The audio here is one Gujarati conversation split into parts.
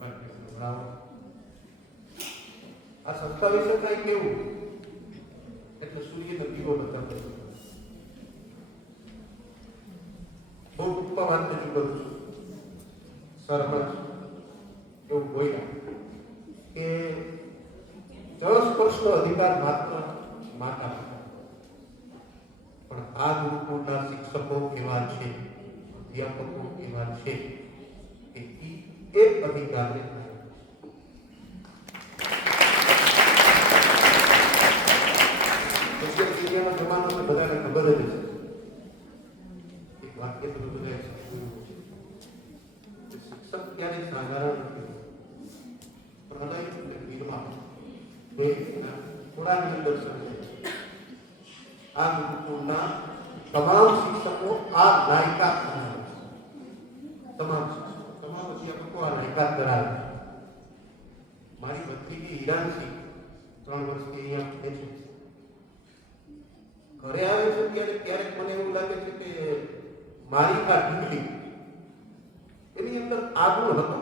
આ સંસ્થા વિશે કઈ કેવું એટલે સૂર્યનો દીવો બતાવતો બહુ ટૂંકમાં વાત નથી કરું છું. સરમજ એવું બોલ્યા કે જળસ્પર્શનો અધિકાર માત્ર માતા પિતા, પણ આ ગુરુકુળના શિક્ષકો કેવા છે, અધ્યાપકો કેવા છે કે એક અધિકારને સોશિયલ મીડિયાનો જમાનો છે, બધાને ખબર જ છે. એક વાક્ય તો બધા શિક્ષક ક્યારે સાધારણ નથી, પ્રલય અને વીરમાં થોડાની અંદર સમજે. આ ગુરુકુળના તમામ શિક્ષકો આ લાયકાત ધરાવે છે. તમામ શિક્ષકો, તમામ અધ્યાપકો આ લાયકાત ધરાવે છે. મારી ભત્રીજી હીરાનસી 3 વર્ષથી અહીંયા ભણે છે. ઘરે આવે છે ત્યારે ક્યારેક મને એવું લાગે છે કે મારી આ ઢીંગલી એની અંદર આ ગુણ હતો,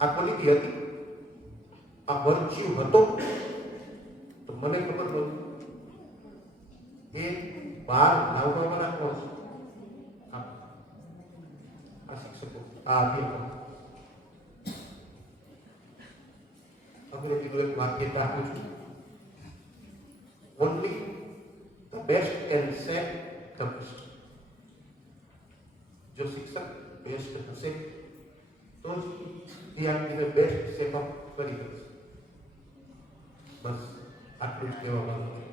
આ ક્વોલિટી હતી, આ વર્ચ્યુ હતો, તો મને ખબર નહોતી. એ બાર લાવવાવાળા કોણ છે? આ શિક્ષકો, આ અધ્યાપકો. અંગ્રેજીનું એક વાક્ય આપું છું, only the best can set the best. જો શિક્ષક બેસ્ટ હશે તો જ વિદ્યાર્થીને બેસ્ટ સેટઅપ કરી શકશે. બસ આટલું જ કહેવા માંગુ છું.